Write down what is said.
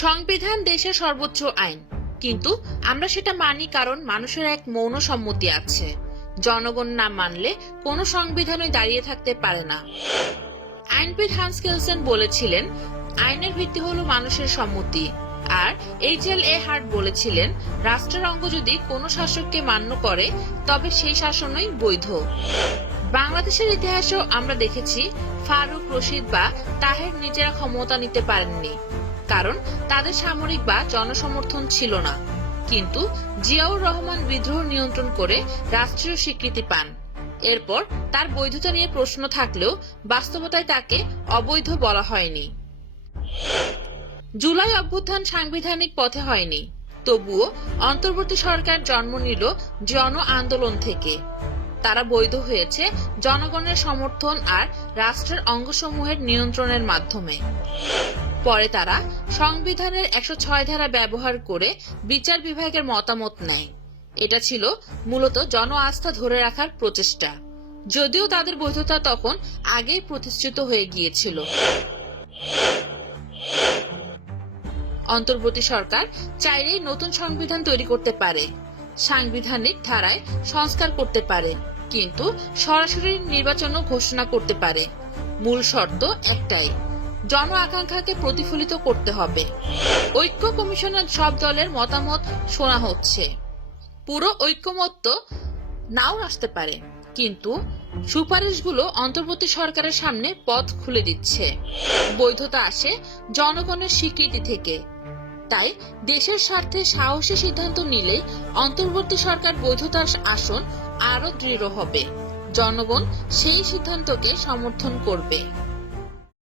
সংবিধান দেশের সর্বোচ্চ আইন, কিন্তু আমরা সেটা মানি কারণ মানুষের এক মৌন সম্মতি আছে। জনগণ না মানলে কোনো সংবিধানই দাঁড়িয়ে থাকতে পারে না। আইনবিদ হান্স কেলসেন বলেছিলেন, আইনের ভিত্তি হলো মানুষের সম্মতি। আর এইচ.এল.এ. হার্ট বলেছিলেন, রাষ্ট্রের অঙ্গ যদি কোনো শাসককে মান্য করে তবে সেই শাসনই বৈধ। বাংলাদেশের ইতিহাসেও আমরা দেখেছি ফারুক, রশিদ বা তাহের নিজেরা ক্ষমতা নিতে পারেননি, কারণ তাদের সামরিক বা জনসমর্থন ছিল না। কিন্তু জিয়াউর রহমান বিদ্রোহ নিয়ন্ত্রণ করে রাষ্ট্রীয় স্বীকৃতি পান। এরপর তার বৈধতা নিয়ে প্রশ্ন থাকলেও বাস্তবতায় তাকে অবৈধ বলা হয়নি। জুলাই অভ্যুত্থান সাংবিধানিক পথে হয়নি, তবুও অন্তর্বর্তী সরকার জন্ম নিল জন আন্দোলন থেকে। তারা বৈধ হয়েছে জনগণের সমর্থন আর রাষ্ট্রের অঙ্গসমূহের নিয়ন্ত্রণের মাধ্যমে। পরে তারা সংবিধানের 106 ধারা ব্যবহার করে বিচার বিভাগের মতামত নেয়। এটা ছিল মূলত জন আস্থা ধরে রাখার প্রচেষ্টা, যদিও তাদের বৈধতা তখন আগেই প্রতিষ্ঠিত হয়ে গিয়েছিল। অন্তর্বর্তী সরকার চাইলেই নতুন সংবিধান তৈরি করতে পারে, সাংবিধানিক ধারায় সংস্কার করতে পারে, কিন্তু সরাসরি নির্বাচনও ঘোষণা করতে পারে। মূল শর্ত একটাই, জন আকাঙ্ক্ষাকে প্রতিফলিত করতে হবে। ঐক্য কমিশনের সব দলের মতামত শোনা হচ্ছে। পুরো ঐক্যমত্য নাও আসতে পারে, কিন্তু সুপারিশগুলো অন্তর্বর্তী সরকারের সামনে পথ খুলে দিচ্ছে। বৈধতা আসে জনগণের স্বীকৃতি থেকে। তাই দেশের স্বার্থে সাহসী সিদ্ধান্ত নিলেই অন্তর্বর্তী সরকার বৈধতার আসন আরো দৃঢ় হবে। জনগণ সেই সিদ্ধান্তকে সমর্থন করবে।